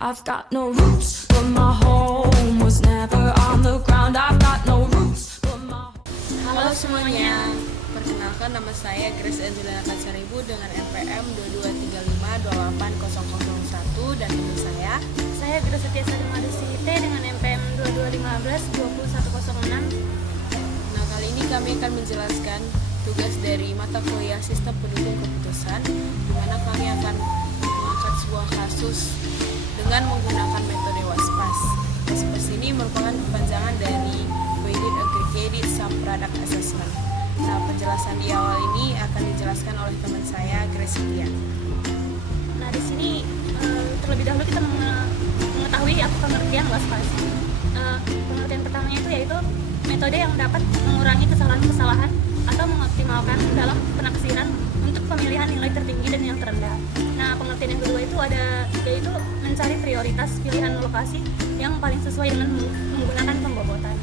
I've got no roots, but my home was never on the ground. I've got no roots, but my Halo semuanya, perkenalkan nama saya Grace Angelina Katsaribu dengan NPM 2235280001 dan teman saya Grace Setia Sadumadesi T dengan NPM 2215-20106. Nah, kali ini kami akan menjelaskan tugas dari mata kuliah Sistem Pendukung Keputusan, di mana kami akan mengangkat sebuah kasus dengan menggunakan metode WASPAS. WASPAS ini merupakan kepanjangan dari Weighted Aggregated Sum Product Assessment. Nah, penjelasan di awal ini akan dijelaskan oleh teman saya, Grace Setia. Nah, di sini terlebih dahulu kita mengetahui apa pengertian WASPAS. Pengertian pertamanya itu yaitu metode yang dapat mengurangi kesalahan-kesalahan atau mengoptimalkan dalam penaksiran untuk pemilihan nilai tertinggi dan yang terendah. Nah, pengertian yang kedua itu yaitu mencari prioritas pilihan lokasi yang paling sesuai dengan menggunakan pembobotan.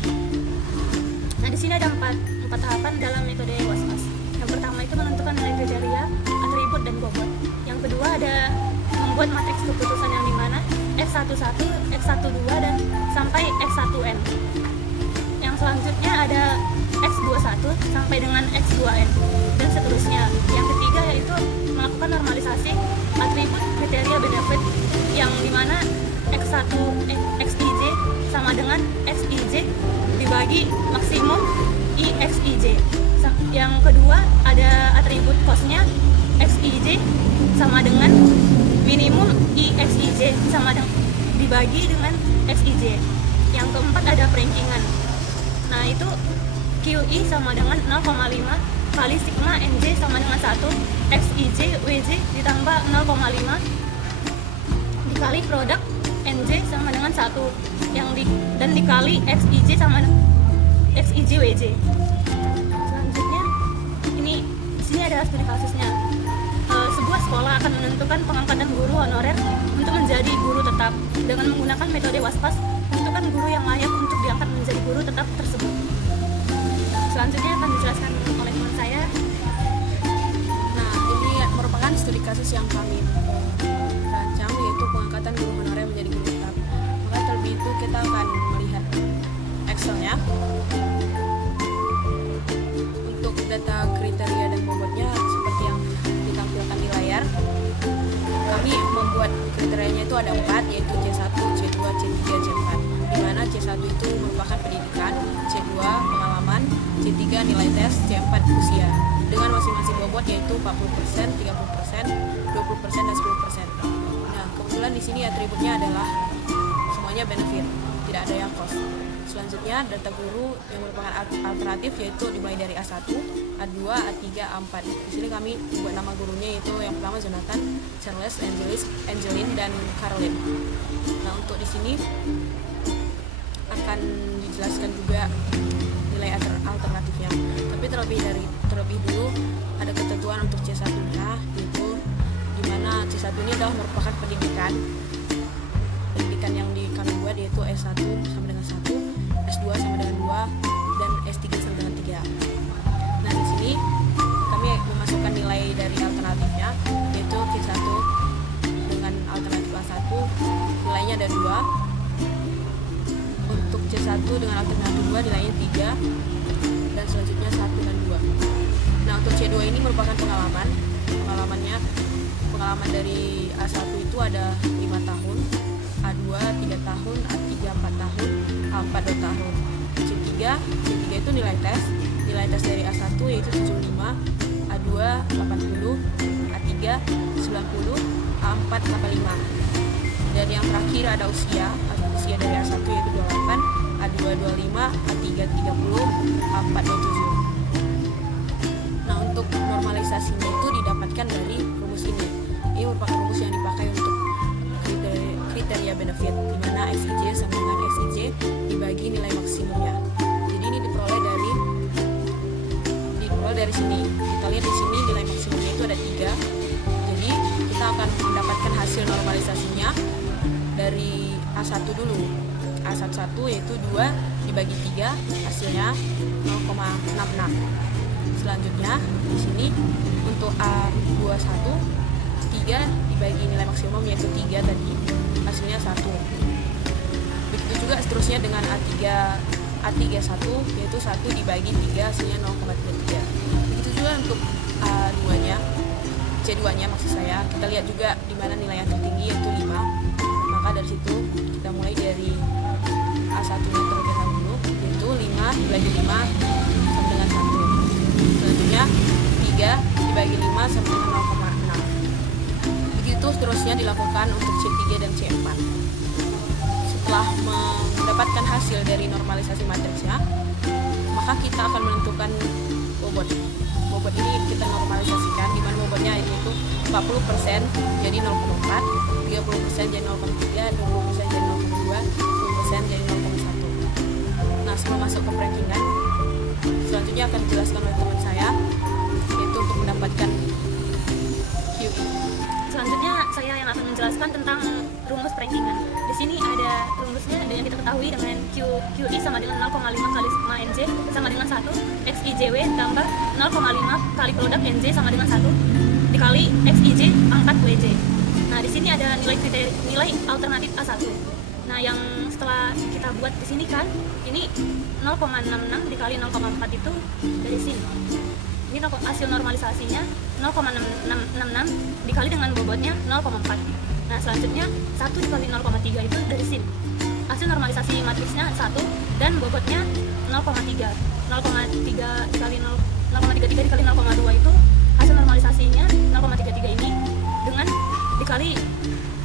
Nah, di sini ada empat tahapan dalam metode WASPAS. Yang pertama itu menentukan nilai kriteria, atribut, dan bobot. Yang kedua ada membuat matriks keputusan yang dimana X11, X12, dan sampai X1N. Yang selanjutnya ada X21 sampai dengan X2N dan seterusnya. Yang ketiga yaitu melakukan normalisasi atribut kriteria benefit yang dimana XIJ sama dengan XIJ dibagi maksimum IXIJ. Yang kedua ada atribut cost-nya XIJ sama dengan minimum IXIJ sama dengan dibagi dengan XIJ. Yang keempat ada perankingan. Nah, itu QI sama dengan 0,5 kali sigma NJ sama dengan 1 XIJ WJ ditambah 0,5 dikali produk NJ sama dengan 1 dan dikali XIJ sama XIJ WJ. Selanjutnya di sini ada studi kasusnya. Sebuah sekolah akan menentukan pengangkatan guru honorer untuk menjadi guru tetap dengan menggunakan metode WASPAS. Tentukan guru yang layak untuk diangkat menjadi guru tetap tersebut. Selanjutnya akan dijelaskan oleh teman saya. Nah, ini merupakan studi kasus yang kami rancang, yaitu pengangkatan guru honorer menjadi guru tetap. Maka terlebih itu kita akan melihat Excel-nya. Untuk data kriteria dan bobotnya seperti yang ditampilkan di layar. Kami membuat kriterianya itu ada 4, yaitu C1, C2, C3, C4. Di mana C1 itu merupakan pendidikan, C2 pengalaman, C3 nilai tes, C4 usia. Dengan masing-masing bobot yaitu 40%, 30%, 20%, dan 10%. Nah, kebetulan di sini atributnya adalah semuanya benefit, tidak ada yang cost. Selanjutnya data guru yang merupakan alternatif yaitu dimulai dari A1, A2, A3, A4. Di sini kami buat nama gurunya yaitu yang pertama Jonathan, Charles, Angeline, dan Caroline. Nah, untuk di sini akan dijelaskan juga nilai alternatifnya. Tapi terlebih dulu ada ketentuan untuk C1-nya, yaitu di mana C1 ini adalah merupakan pendidikan yang kami buat yaitu S1 sama dengan 1, S2 sama dengan 2, dan S3 sama dengan 3. Nah, di sini kami memasukkan nilai dari alternatifnya yaitu C1 dengan alternatif A1 nilainya ada 2. Untuk C1 dengan alternatif 2 nilainya 3, dan selanjutnya 1 dan 2. Nah, untuk C2 ini merupakan pengalaman dari A1 itu ada 5 tahun, A2 3 tahun, A3 4 tahun, A4 2 tahun. C3 itu nilai tes dari A1 yaitu 75, A2 80, A3 90, A4 85. Dan yang terakhir ada usia dari A1 yaitu 28, A2 25, A3 30, A4 27. Nah, untuk normalisasinya itu didapatkan dari rumus ini. Ini merupakan rumus yang dipakai untuk kriteria benefit, di mana XIJ sama dengan XIJ dibagi nilai maksimumnya. Jadi ini diperoleh dari sini. Kita lihat di sini nilai maksimumnya itu ada 3. Jadi kita akan mendapatkan hasil normalisasinya dari A1 dulu. A11 yaitu 2 dibagi 3 hasilnya 0,66. Selanjutnya di sini untuk A21 3 dibagi nilai maksimum yaitu 3 tadi hasilnya 1. Begitu juga seterusnya dengan A31, yaitu 1 dibagi 3 hasilnya 0,33. Begitu juga untuk A2-nya, C2-nya maksud saya. Kita lihat juga di mana nilai yang tertinggi, yaitu 5. Maka dari situ kita mulai dari A1-nya terlebih dahulu, yaitu 5 dibagi 5 sama dengan 1. Selanjutnya 3 dibagi 5 sama dengan 0,6. Begitu seterusnya dilakukan untuk C3 dan C4. Setelah mendapatkan hasil dari normalisasi matriksnya, maka kita akan menentukan bobot. Bobot ini kita normalisasikan, di mana bobotnya itu 40% jadi 0,4, 30% jadi 0,3, 20% jadi 0,2, 10% jadi 0,1. Nah, sebelum masuk ke rankingan, selanjutnya akan dijelaskan oleh teman saya, yaitu untuk mendapatkan QI. Selanjutnya saya yang akan menjelaskan tentang rumus perankingan. Di sini ada rumusnya yang kita ketahui dengan QI sama dengan 0,5 kali sigma NJ sama dengan 1, XIJW tambah 0,5 kali produk NJ sama dengan 1 dikali XIJ pangkat WJ. Nah, di sini ada nilai alternatif A1. Nah, yang setelah kita buat di sini kan, ini 0,66 dikali 0,4 itu dari sini. Ini hasil normalisasinya 0,666 dikali dengan bobotnya 0,4. Nah, selanjutnya 1 dikali 0,3 itu dari sini. Hasil normalisasi matriksnya 1 dan bobotnya 0,3. 0,3 dikali 0,33 dikali 0,2 itu hasil normalisasinya 0,33 ini dengan dikali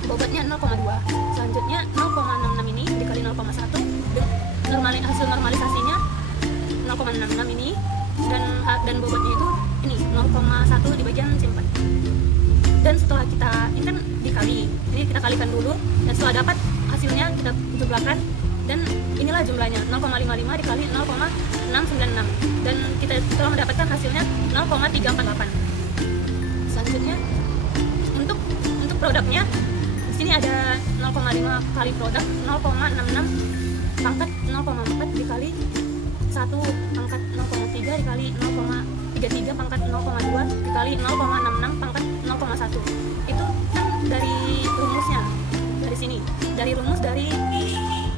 bobotnya 0,2. Selanjutnya 0,66 ini dikali 0,1 hasil normalisasinya 0,66 ini dan bobotnya itu ini 0,1 dibagian C4. Dan setelah kita ini kan dikali, ini kita kalikan dulu dan setelah dapat hasilnya kita jumlahkan dan inilah jumlahnya 0,55 dikali 0,696 dan kita telah mendapatkan hasilnya 0,348. Selanjutnya untuk produknya di sini ada 0,5 kali produk 0,66 pangkat 0,4 dikali 1 pangkat 0,3 dikali 0,33 pangkat 0,2 dikali 0,66 pangkat 0,1. Itu kan dari rumusnya dari sini, dari rumus dari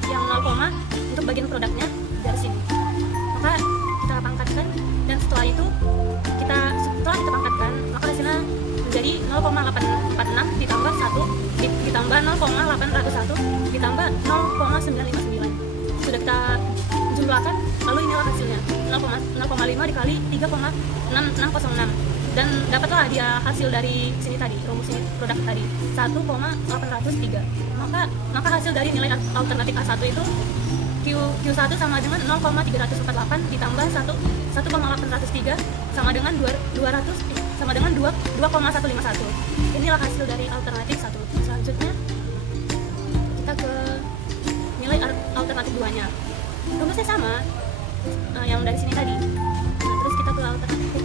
yang 0, untuk bagian produknya dari sini. Maka kita pangkatkan dan setelah kita pangkatkan maka hasilnya menjadi 0,846 ditambah 1 ditambah 0,801 ditambah 0,959. Sudah kita jumlahkan, lalu inilah hasilnya 0,5 dikali 3,6606 dan dapatlah dia hasil dari sini tadi, rumus ini produk tadi 1,803. Maka hasil dari nilai alternatif A1 itu Q1 sama dengan 0,348 ditambah 1,803 sama dengan 2,151. Inilah hasil dari alternatif 1. Selanjutnya kita ke nilai alternatif 2-nya. Rumusnya sama yang dari sini tadi. Nah, terus kita ke alternatif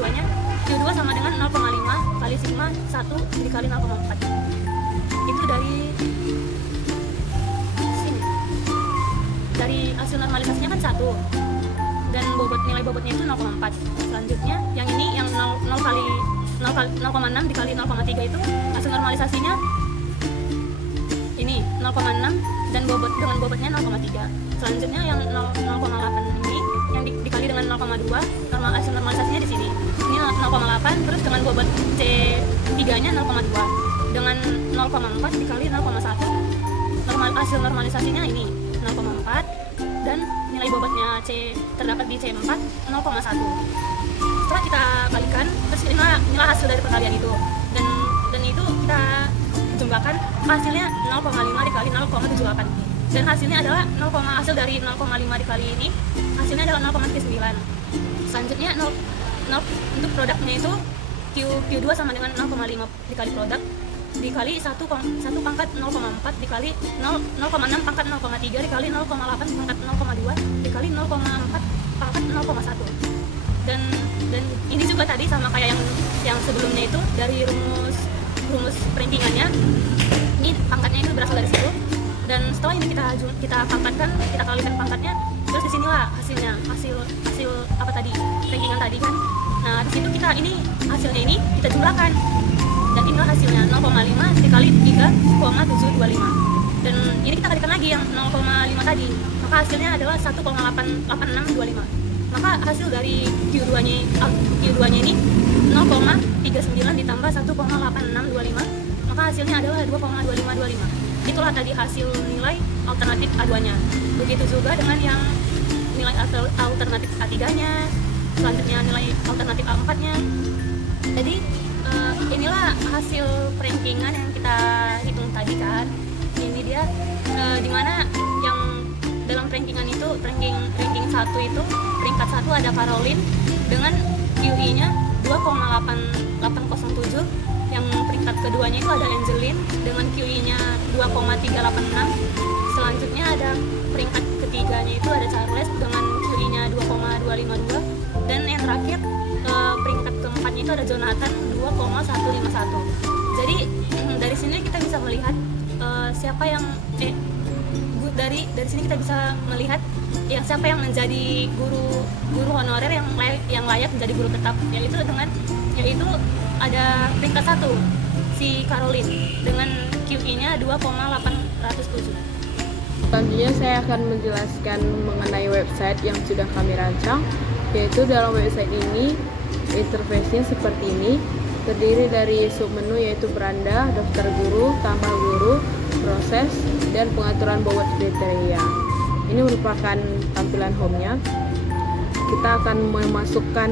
2-nya. Q2 sama dengan 0,5 kali sigma 1 dikali 0,4. Itu dari sini. Dari hasil normalisasinya kan 1 dan nilai bobotnya itu 0,4. Selanjutnya yang ini yang 0,6 dikali 0,3 itu hasil normalisasinya ini 0,6 dan dengan bobotnya 0,3. Selanjutnya yang 0,8 ini yang dikali dengan 0,2 hasil normalisasinya di sini. Ini 0,8 terus dengan bobot C3-nya 0,2 dengan 0,4 dikali 0,1 hasil normalisasinya ini 0,4 dan nilai bobotnya terdapat di C4 0,1. Setelah kita kalikan, terus inilah hasil dari perkalian itu dan itu kita jumlahkan, hasilnya 0,5 dikali 0,78 dan hasilnya adalah hasil dari 0,5 dikali ini hasilnya adalah 0,9. Selanjutnya untuk produknya itu Q2 sama dengan 0,5 dikali produk dikali 1 pangkat 0,4 dikali 0,6 pangkat 0,3 dikali 0,8 pangkat 0,2 dikali 0,4 pangkat 0,1. Dan ini juga tadi sama kayak yang sebelumnya itu dari rumus perankingannya. Ini pangkatnya itu berasal dari situ. Dan setelah ini kita pangkatkan, kita kalikan pangkatnya, terus disinilah hasil apa tadi, rankingan tadi kan. Nah, di situ hasilnya ini kita jumlahkan. Dan inilah hasilnya 0,5 dikali 3,725. bagi yang 0,5 tadi, maka hasilnya adalah 1,8625. Maka hasil dari Q2-nya ini 0,39 ditambah 1,8625, maka hasilnya adalah 2,2525. Itulah tadi hasil nilai alternatif A2-nya. Begitu juga dengan yang nilai alternatif A3-nya, selanjutnya nilai alternatif A4-nya. Jadi inilah hasil rankingan yang kita hitung tadi kan. Ini dia dimana yang dalam rankingan itu ranking 1 itu peringkat 1 ada Caroline dengan QI-nya 2,8807. Yang peringkat keduanya itu ada Angeline dengan QI-nya 2,386. Selanjutnya ada peringkat ketiganya itu ada Charles dengan QI-nya 2,252. Dan yang terakhir peringkat keempatnya itu ada Jonathan 2,151. Jadi dari sini kita bisa melihat siapa yang dari sini kita bisa melihat siapa yang menjadi guru honorer yang layak menjadi guru tetap, yaitu ada peringkat 1 si Caroline dengan QI-nya 2,807. Selanjutnya saya akan menjelaskan mengenai website yang sudah kami rancang, yaitu dalam website ini interface-nya seperti ini, terdiri dari submenu yaitu beranda, daftar guru, tambah guru, proses, dan pengaturan bobot kriteria. Ini merupakan tampilan home-nya. Kita akan memasukkan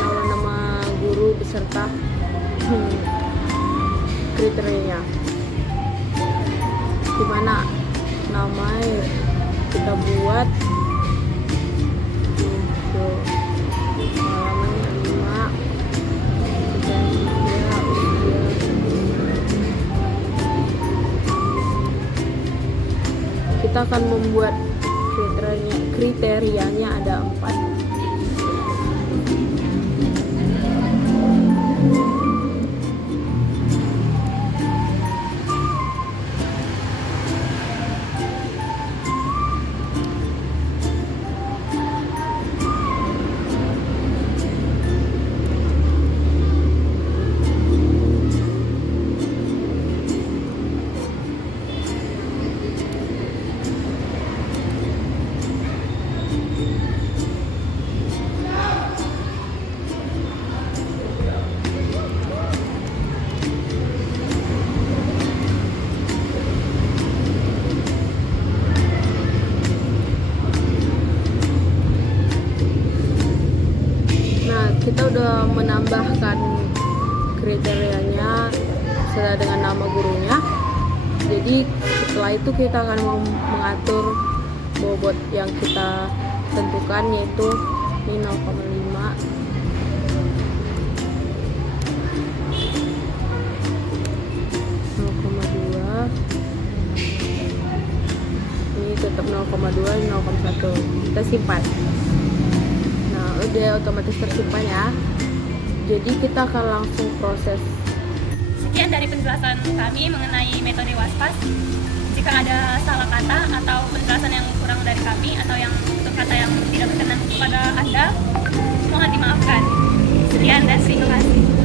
nama guru beserta kriterianya, dimana nama kita buat halaman 5 dan dia usia. Kita akan membuat kriterianya ada 4. Kita udah menambahkan kriterianya sesuai dengan nama gurunya. Jadi setelah itu kita akan mengatur bobot yang kita tentukan, yaitu ini 0,5, ini tetap 0,2, ini 0,1. Kita simpan. Udah otomatis tersimpan ya. Jadi kita akan langsung proses. Sekian dari penjelasan kami mengenai metode WASPAS. Jika ada salah kata atau penjelasan yang kurang dari kami atau yang tutur kata yang tidak berkenan kepada Anda, mohon dimaafkan. Sekian dan terima kasih.